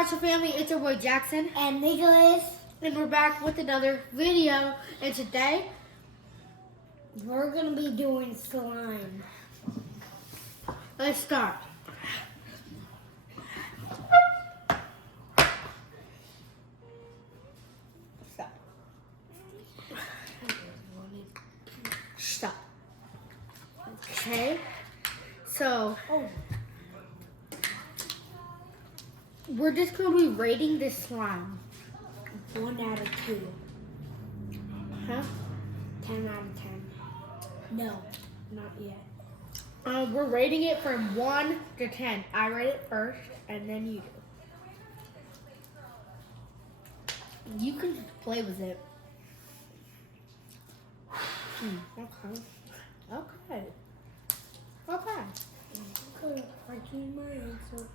Marshall family, it's your boy Jackson. And Nicholas. And we're back with another video. And today, we're going to be doing slime. let's start. Stop. Okay. So, we're just going to be rating this slime. 1 out of 2. Huh? 10 out of 10. No, not yet. We're rating it from 1 to 10. I rate it first, and then you do. You can just play with it. Okay. Okay. Okay. Okay, I changed my answer.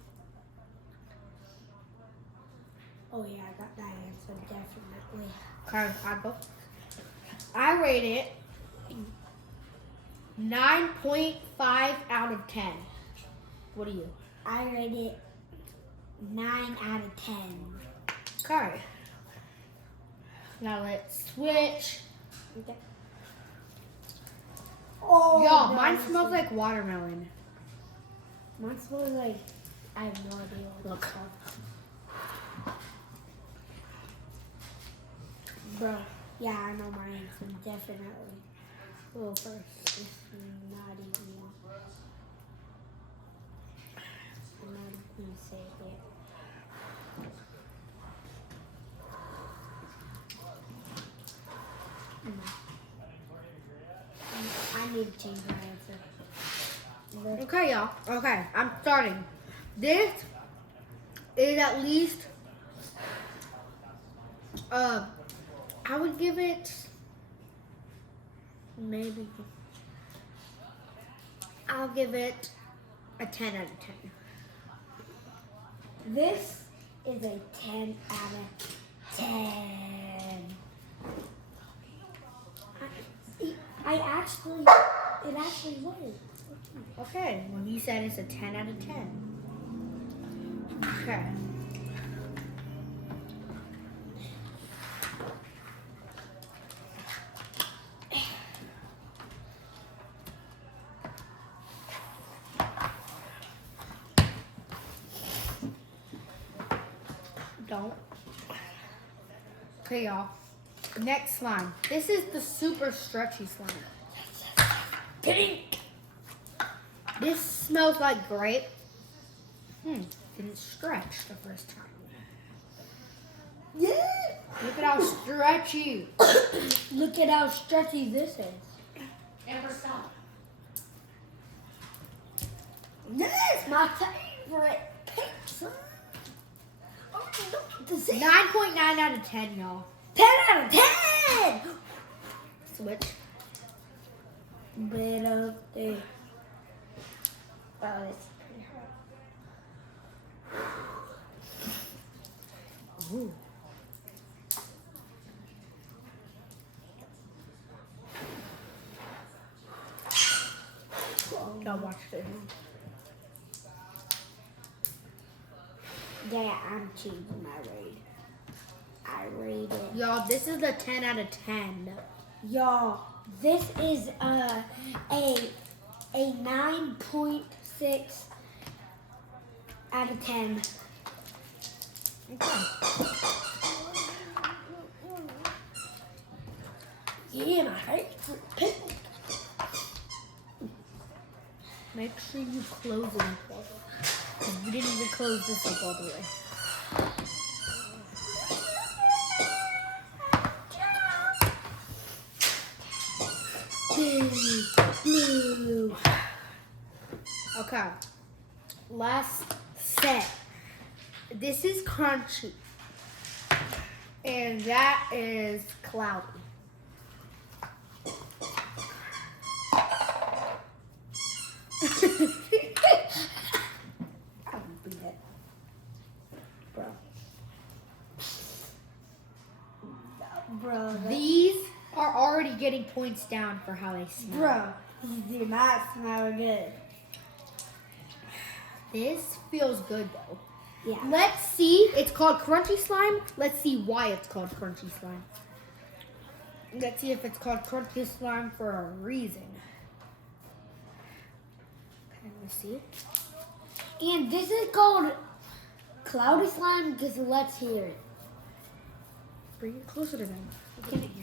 Oh yeah, I got that answer, definitely. Okay, I go. I rate it 9.5 out of 10. What do you? I rate it 9 out of 10. Okay. Now let's switch. Okay. Oh, Y'all, mine smells like watermelon. Mine smells like, I have no idea what Look. it's called. Bro, yeah, I know my answer, definitely. Well, first, it's not even one. I'm not even going to say it yet. I need to change my answer. Okay, y'all. Okay, I'm starting. This is at least, I would give it maybe, I'll give it a 10 out of 10. This is a 10 out of 10. It actually was. Okay, when you said it's a 10 out of 10. Okay. Don't. Okay, y'all. Next slime. This is the super stretchy slime. Pink. This smells like grape. Didn't stretch the first time. Yeah. Look at how stretchy. Look at how stretchy this is. Never stop. This my favorite pink slime. Oh, no, this is 9.9 out of 10, y'all. 10 out of 10. Switch. Bit of the. Oh, it's pretty hard. Ooh. Y'all watch this. Yeah, I'm changing my rate. I rate it. Y'all, this is a 10 out of 10. Y'all, this is a 9.6 out of 10. Okay. Yeah, my favorite pink. Make sure you close it up all the way. We didn't even close this up all the way. Blue. Okay. Last set. This is crunchy. And that is cloudy. I would be that. Bro. Bro. These are already getting points down for how they smell. Bro, these do not smell good. This feels good though. Yeah. Let's see. It's called crunchy slime. Let's see why it's called crunchy slime. Let's see if it's called crunchy slime for a reason. Okay, let's see. And this is called cloudy slime because let's hear it. Bring it closer to them.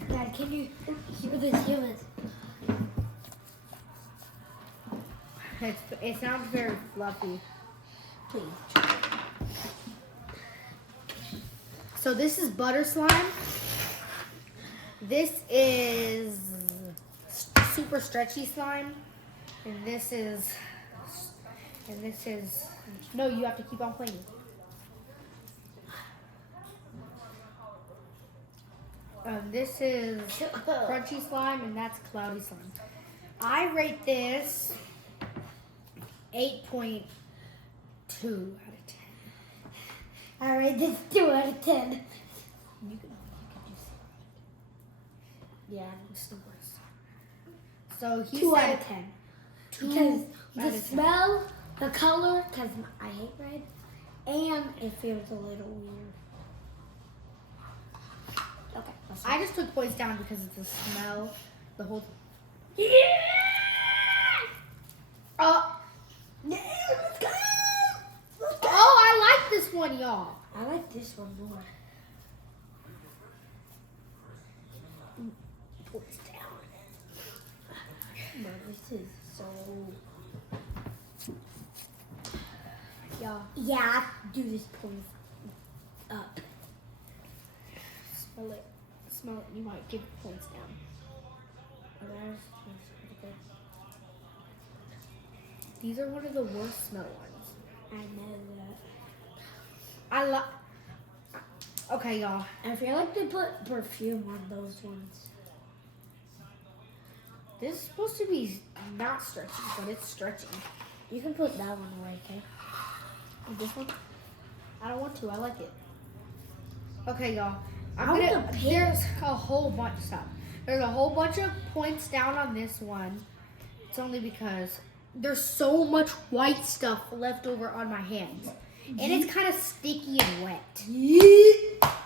Dad, can you hear this? Hear this. It sounds very fluffy. Please. So this is butter slime. This is super stretchy slime, and this is no. You have to keep on playing. This is crunchy slime, and that's cloudy slime. I rate this 8.2 out of 10. I rate this 2 out of 10. You can just yeah, it's the worst. So he 2 said out of 10. 2 Because out the of 10. smell, the color, because I hate red, and it feels a little weird. Okay. I just took points down because it's the smell, the whole. Yeah! Yeah, let's go! Oh, I like this one, y'all. I like this one more. Points down. No, this is so. Yeah, I have to do this point up. Smell it. Smell it. You might give points down. These are one of the worst smell ones. I know that. I like. Okay, y'all. I feel like they put perfume on those ones. This is supposed to be not stretchy, but it's stretching. You can put that one away, okay? This one? I don't want to. I like it. Okay, y'all. There's a whole bunch of stuff. There's a whole bunch of points down on this one. It's only because there's so much white stuff left over on my hands. And it's kind of sticky and wet.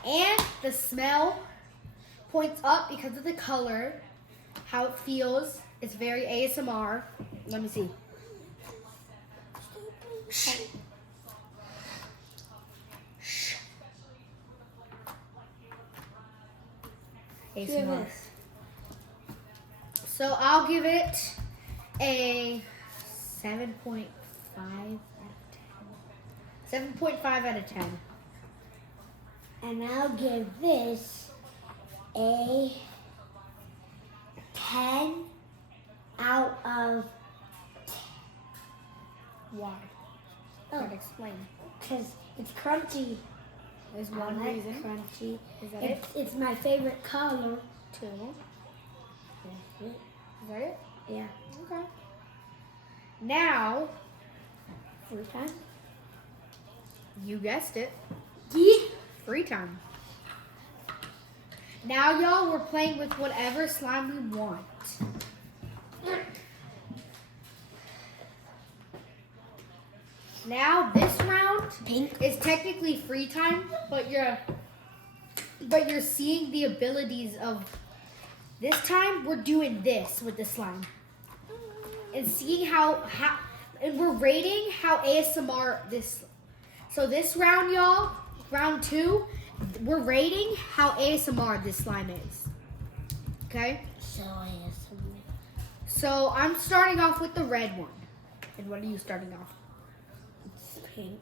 And the smell points up because of the color, how it feels. It's very ASMR. Let me see. Shh. Shh. ASMR. So I'll give it a 7.5 out of 10. 7.5 out of 10. And I'll give this a 10 out of 10. Why? Oh. Gotta explain. Because it's crunchy. There's I one like reason. crunchy. Is that it? It's my favorite color. 2. That's it. Is that it? Yeah. Okay. Now, Free time? you guessed it. Yeah. Free time. Now, y'all, we're playing with whatever slime we want. Now, this round Pink. is technically free time, but you're seeing the abilities of. This time, we're doing this with the slime. And seeing how and we're rating how ASMR this. So this round, y'all, round 2, we're rating how ASMR this slime is. Okay? So ASMR. So I'm starting off with the red one. And what are you starting off? It's pink.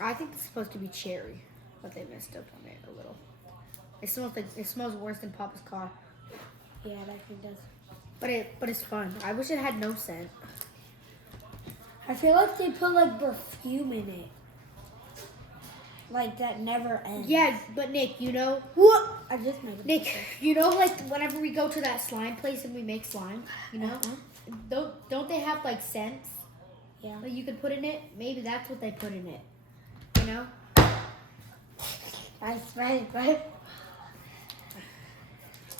I think it's supposed to be cherry, but they messed up on it a little. It smells worse than Papa's car. Yeah, it actually does. But it's fun. I wish it had no scent. I feel like they put like perfume in it. Like that never ends. Yeah, but Nick, you know What? I just made a Nick, picture. you know, like whenever we go to that slime place and we make slime, you know, Uh-huh. don't they have like scents Yeah. that you could put in it? Maybe that's what they put in it. You know? Right.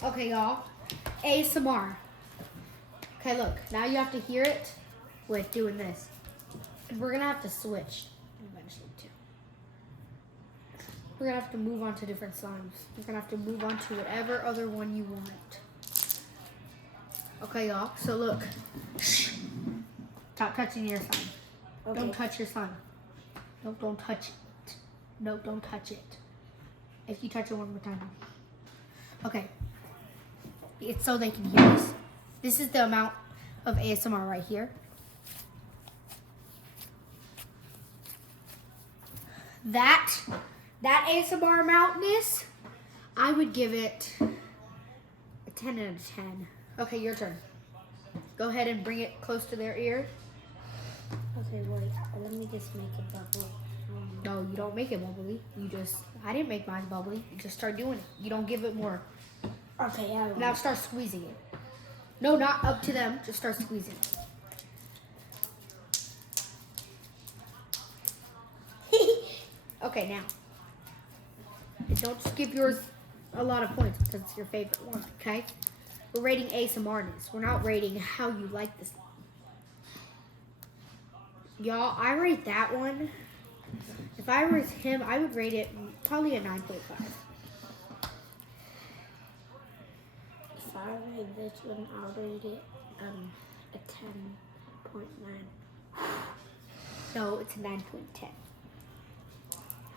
Okay, y'all. ASMR. Okay, look. Now you have to hear it with doing this. And we're gonna have to switch eventually too. We're gonna have to move on to different slimes. We're gonna have to move on to whatever other one you want. Okay, y'all. So look. Shh. Stop touching your slime. Okay. Don't touch your slime. No, don't touch it. No, don't touch it. If you touch it one more time. Okay. It's so they can hear us. This is the amount of ASMR right here. That ASMR amountness, I would give it a 10 out of 10. Okay, your turn. Go ahead and bring it close to their ear. Okay, wait. Let me just make it bubble. No, you don't make it bubbly. I didn't make mine bubbly. You just start doing it. You don't give it more. Okay, I will. Now start squeezing it. No, not up to them. Just start squeezing. Okay, now. And don't just give yours a lot of points because it's your favorite one, okay? We're rating ASMRness. We're not rating how you like this. Y'all, I rate that one. If I was him, I would rate it probably a 9.5. If I rate this one, I'll rate it a 10.9. No, it's a 9.10.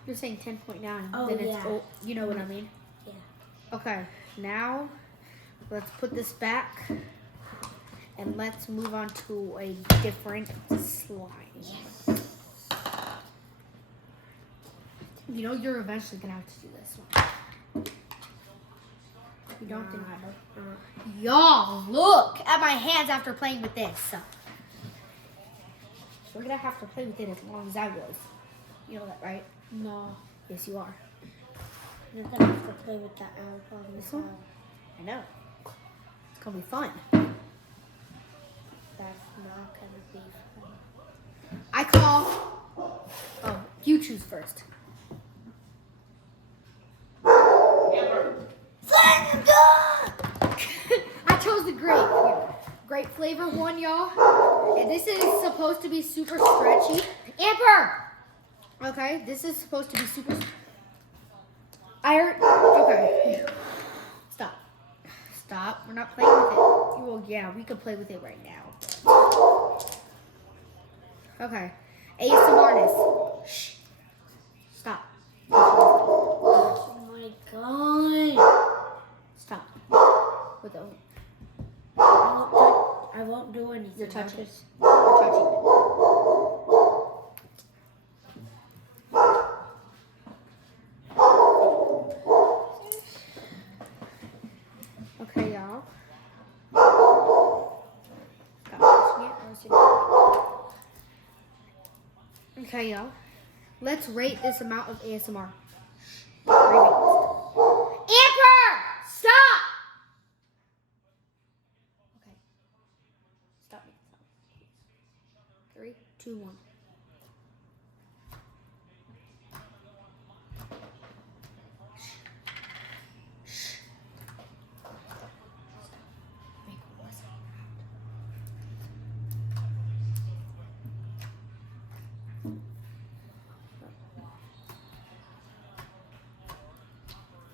You're saying 10.9. Oh, then yeah. It's, you know what I mean? Yeah. Okay, now let's put this back and let's move on to a different slime. Yes. You know you're eventually gonna have to do this one. You don't think I know? Y'all, look at my hands after playing with this. We're gonna have to play with it as long as I was. You know that, right? No. Yes, you are. You're gonna have to play with that alcohol. This one? I know. It's gonna be fun. That's not gonna be fun. I call. Oh, you choose first. I chose the grape flavor one, y'all. And this is supposed to be super stretchy. Amber! Okay, this is supposed to be super. Okay. Stop. Stop. We're not playing with it. Well, yeah, we could play with it right now. Okay. ASMRness. Shh. Stop. Oh my god. Stop. With the. I won't do anything. You're touching it. You're touching it. Okay, y'all. Stop touching it, or else you're- Okay, y'all. Let's rate this amount of ASMR. Amber! Stop! Okay. Stop making sound. 3, 2, 1. Make more sound.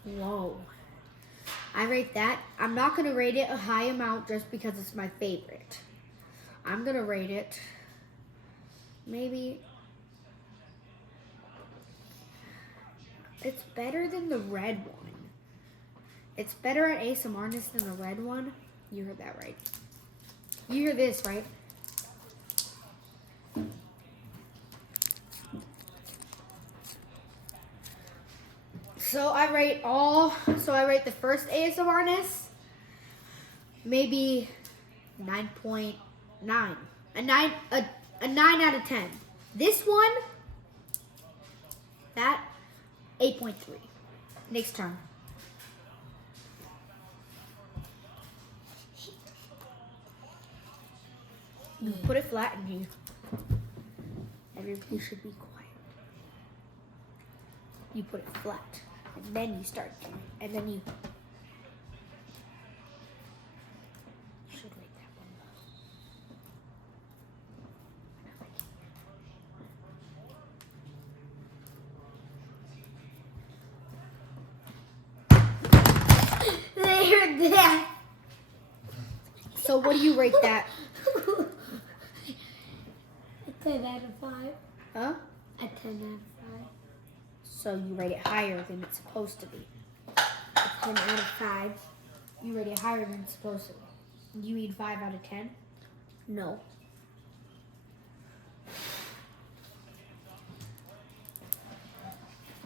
Whoa. I rate that. I'm not going to rate it a high amount just because it's my favorite. I'm going to rate it maybe. It's better than the red one. It's better at ASMRness than the red one. You heard that right. You hear this, right? So I rate the first ASMRness maybe 9.9. A 9 out of 10. This one, that 8.3. Next turn. You put it flat and everybody should be quiet. You put it flat. And then you start doing it. And then you should rate that one low. So what do you rate that? A 10 out of 5. Huh? A 10 out of 5. So you rate it higher than it's supposed to be. A 10 out of 5. You rate it higher than it's supposed to be. You mean 5 out of 10? No.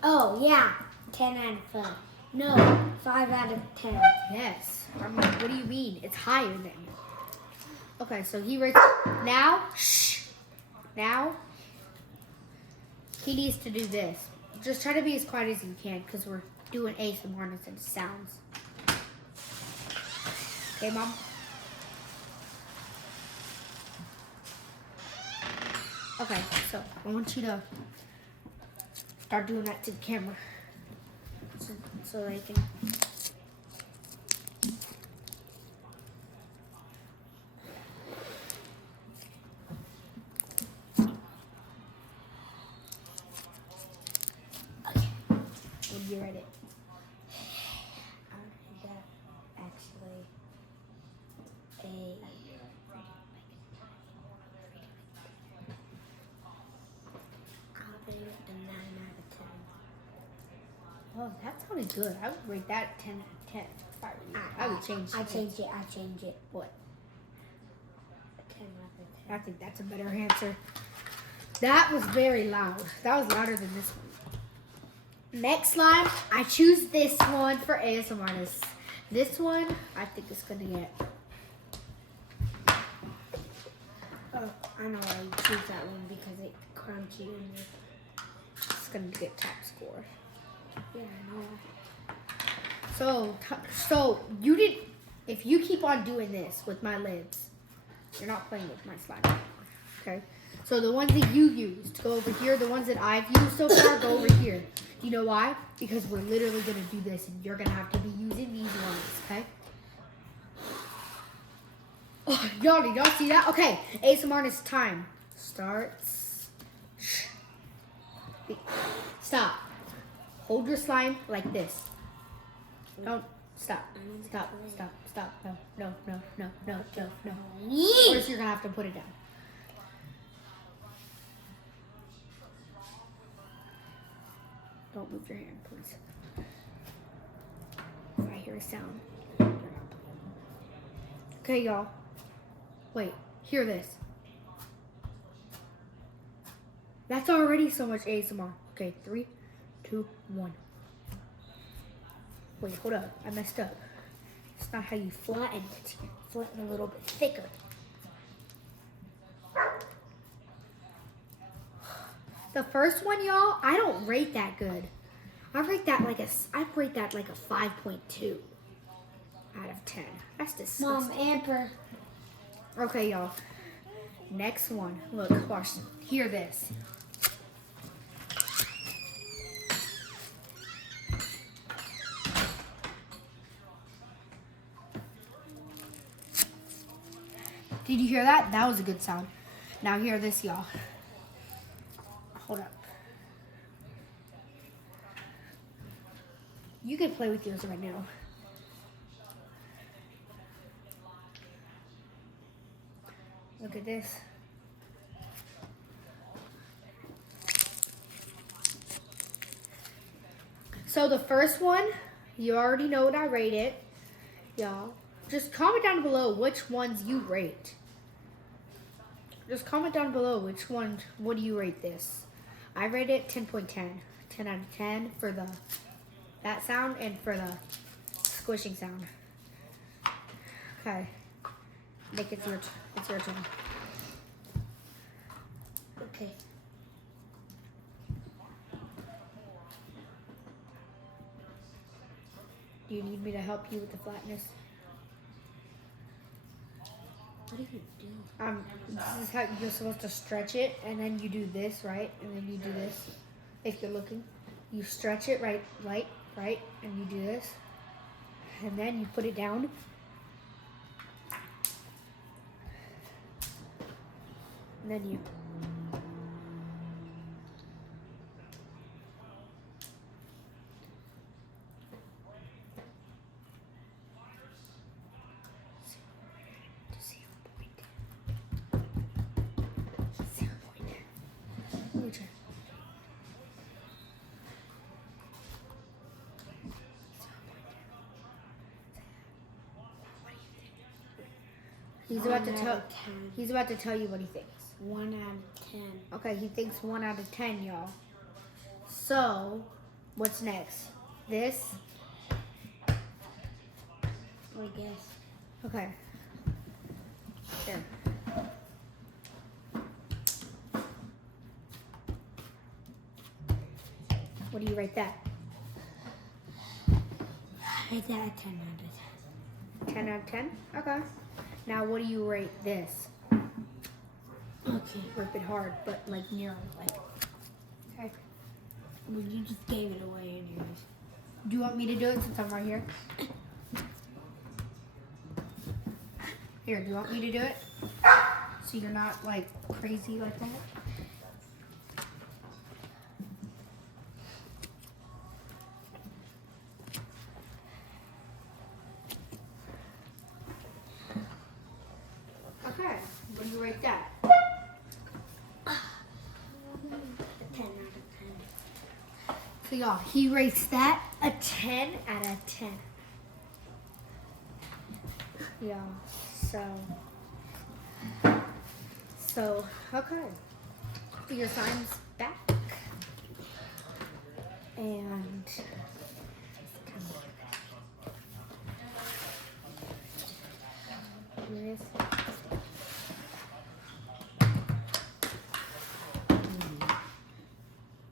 Oh, yeah. 10 out of 5. No, 5 out of 10. Yes. I'm like, what do you mean? It's higher than. Okay, so he rates now. Shh. Now he needs to do this. Just try to be as quiet as you can because we're doing ASMR instead of sounds. Okay, Mom? Okay, so I want you to start doing that to the camera. So they can... Okay, when you're ready. Actually, I'll rate it a 9 out of 10. Oh, that sounded good. I would rate that 10 out of 10. If I were you. I would change I change it. What? A 10 out of 10. I think that's a better answer. That was very loud. That was louder than this one. Next slime, I choose this one for ASMR. This one, I think it's gonna get. Oh, I know why you choose that one because it's crunchy and It's gonna get top score. yeah, I know. So you did. If you keep on doing this with my lids, you're not playing with my slime anymore. Okay. So the ones that you used go over here. The ones that I've used so far go over here. Do you know why? Because we're literally gonna do this, and you're gonna have to be using these ones. Okay. Oh, y'all, did y'all see that? Okay, ASMR is time. Starts. Shh. Stop. Hold your slime like this. Don't stop. Stop. Stop. Stop. No. No. No. No. No. No. No. Or else you're gonna have to put it down. Don't move your hand, please. If I hear a sound. Okay, y'all. Wait, hear this. That's already so much ASMR. Okay, 3, 2, 1. Wait, hold up. I messed up. It's not how you flatten it. Flatten a little bit thicker. The first one, y'all, I don't rate that good. I rate that like a 5.2 out of 10. That's disgusting. Mom, Amber. Okay, y'all. Next one. Look, watch. Hear this. Did you hear that? That was a good sound. Now hear this, y'all. Hold up. You can play with yours right now. Look at this. So the first one, you already know what I rate it. Y'all, just comment down below which ones you rate. Just comment down below which one, what do you rate this? I rate it 10.10. 10 out of 10 for that sound and for the squishing sound. Okay. Nick, it's your turn. Okay. Do you need me to help you with the flatness? What do you do? This is how you're supposed to stretch it, and then you do this, right? And then you do this. If you're looking, you stretch it right, and you do this, and then you put it down. And then you. He's about to tell you what he thinks. 1 out of 10. Okay, he thinks 1 out of 10, y'all. So, what's next? This? I guess. Okay. There. What do you rate that? I rate that a 10 out of 10. 10 out of 10? Okay. Now, what do you rate this? Okay. Rip it hard, but like near like. Okay. Well, you just gave it away anyways. Do you want me to do it since I'm right here? Here, do you want me to do it? So you're not like crazy like that? Okay, what do you rate that? 10 out of 10. So y'all, he rates that a 10 out of 10. Yeah, so, okay. So your sign's back. And here it is.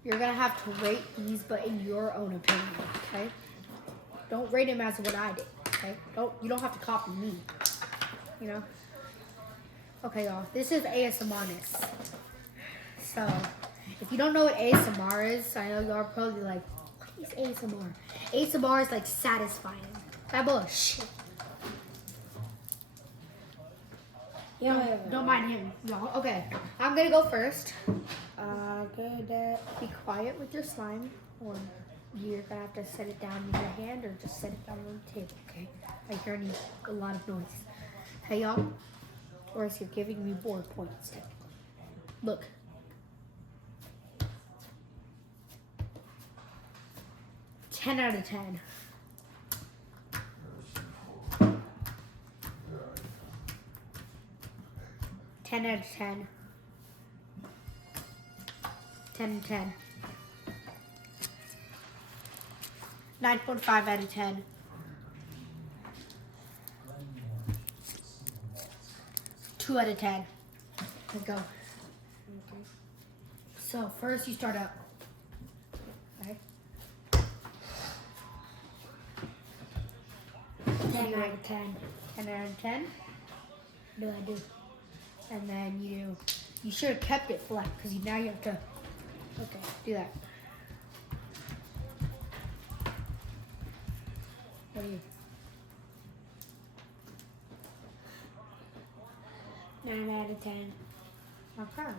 You're gonna have to rate these, but in your own opinion, okay? Don't rate him as what I did, okay? You don't have to copy me, you know? Okay, y'all, this is ASMR-ness. So, if you don't know what ASMR is, I know y'all are probably like, what is ASMR? ASMR is like satisfying. That bullshit. Yeah. Don't mind him, y'all. Okay, I'm gonna go first. Okay, Be quiet with your slime, or you're gonna have to set it down in your hand, or just set it down on the table, okay? I hear a lot of noise. Hey, y'all. Or else you're giving me board points. Look. Ten out of 10. Ten out of 10. 10 and 10. 9.5 out of 10. 2 out of 10. Let's go. Okay. So first you start up. Okay. 10 out of 10. 10 out of 10. Do I do? And then you should have kept it flat because now you have to do that. What do you? 9 out of 10. Okay.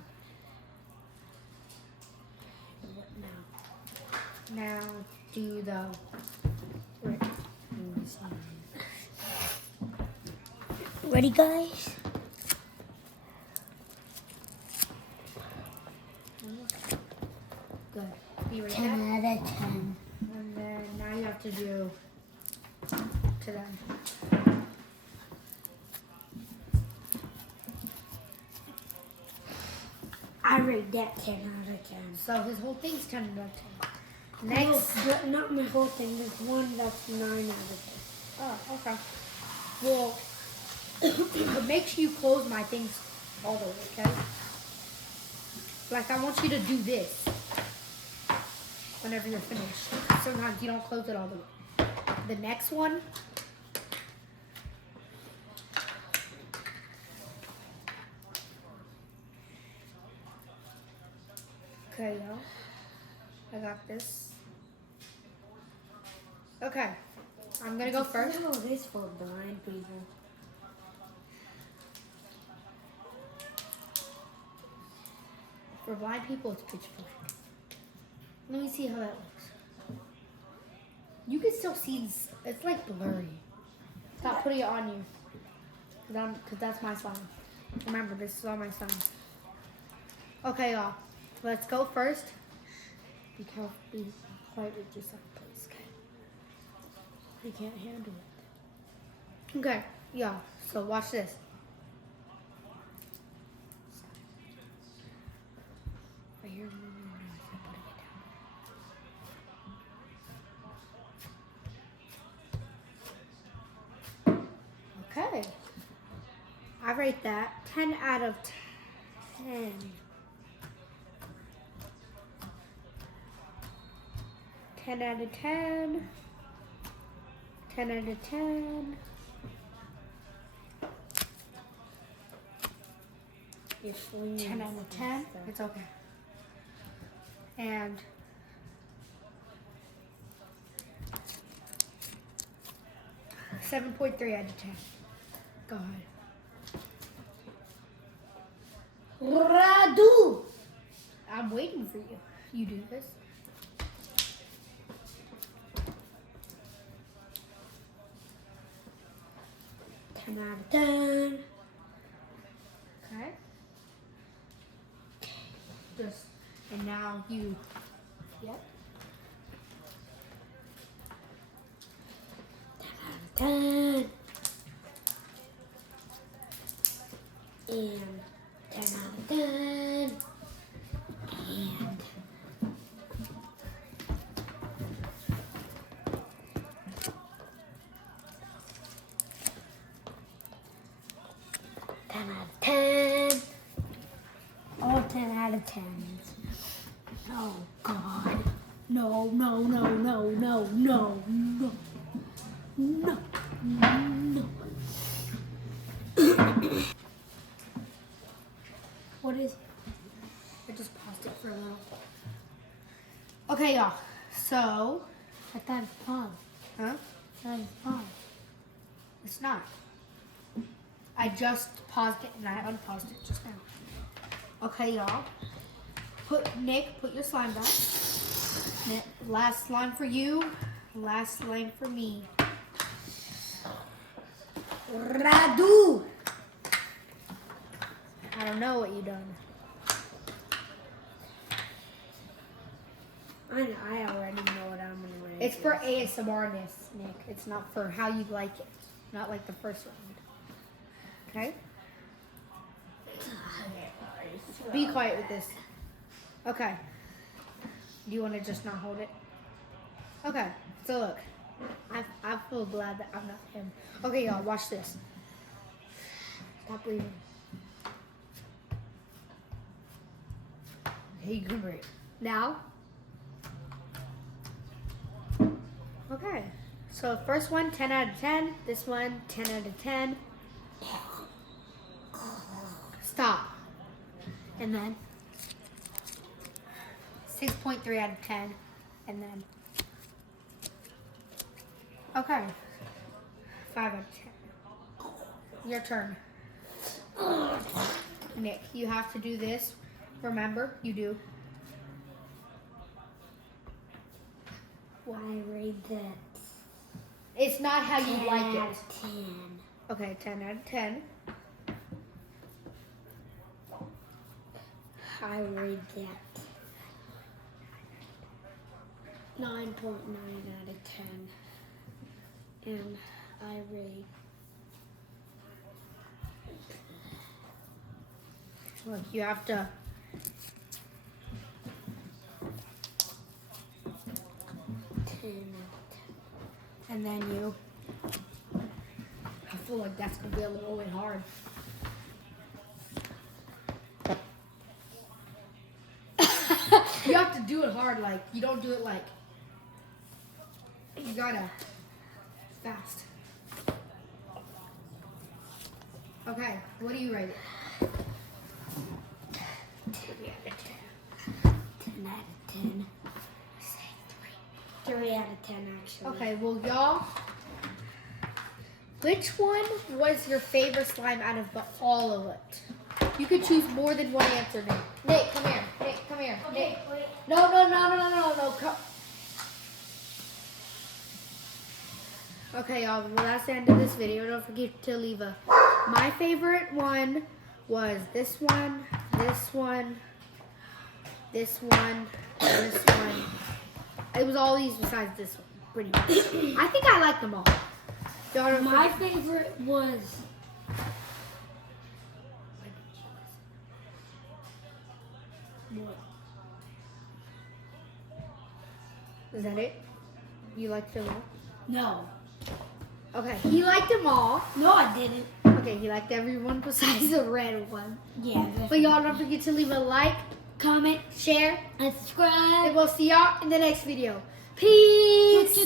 What now? Now do the. Ready, guys? Good. You ready? 10 out of 10. And then now you have to do to them. I rate that 10 out of 10. So his whole thing's 10 out of 10. Next. No, not my whole thing. There's one that's 9 out of 10. Oh, okay. Well, but make sure you close my things all the way, okay? Like, I want you to do this whenever you're finished. Sometimes you don't close it all the way. The next one. Okay, y'all. I got this. Okay. I'm gonna go first. No, this for blind people. For blind people, it's pitch black. Let me see how that looks. You can still see, it's like blurry. Stop putting it on you. Because that's my slime. Remember, this is all my slime. Okay, y'all. Let's go first. Be careful, be quiet with yourself, please, okay? I can't handle it. Okay, yeah, so watch this. I rate that 10 out of 10. 10 out of 10. 10 out of 10. You're swinging 10 out of 10. It's okay. And 7.3 out of 10. Go ahead. Radu! I'm waiting for you. You do this. Ten out of 10. Okay. Just, and now you. Yep. 10. And 10 out of 10. And 10 out of 10. All 10 out of 10. Oh God. No, no, no, no, no, no, no. No. No. What is it? I just paused it for a little. Okay, y'all. So, I thought it's paused. huh? I thought it's paused. It's not. I just paused it and I unpaused it just now. Okay, y'all. Nick, put your slime back. Nick, last slime for you. Last slime for me. Radu! I don't know what you done. I already know what I'm gonna rate. It's for ASMRness, Nick. It's not for how you like it. Not like the first round. Okay? Be quiet with this. Okay. Do you want to just not hold it? Okay. So look. I feel glad that I'm not him. Okay, y'all. Watch this. Stop breathing. Hey, you can breathe. Now. Okay. So first one, 10 out of 10. This one, 10 out of 10. Stop. And then 6.3 out of 10. And then okay. 5 out of 10. Your turn. Nick, you have to do this. Remember, you do. Why rate that? It's not how you 10 like out it. of 10. Okay, 10 out of 10. I rate that 9.9 out of 10. And I rate Look, you have to. 10 And then you. I feel like that's gonna be a little bit hard. You have to do it hard, like you don't do it like. You gotta fast. Okay, what do you rate it? 10 out of 10. 3 out of 10 actually. Okay, well y'all, which one was your favorite slime out of all of it? You could choose more than one answer, Nick. Nick, come here. Nick, come here. Okay, Nick. wait. No. Come. Okay, y'all, well, that's the end of this video. Don't forget to leave a... My favorite one was this one, this one, this one, this one. It was all these besides this one, pretty much. I think I like them all. Y'all don't My forget- favorite was what? Is that it? You liked them all? No. Okay, he liked them all. No, I didn't. Okay, he liked everyone besides the red one. Yeah. But y'all don't forget to leave a like, comment, share, And subscribe. and we'll see y'all in the next video. Peace!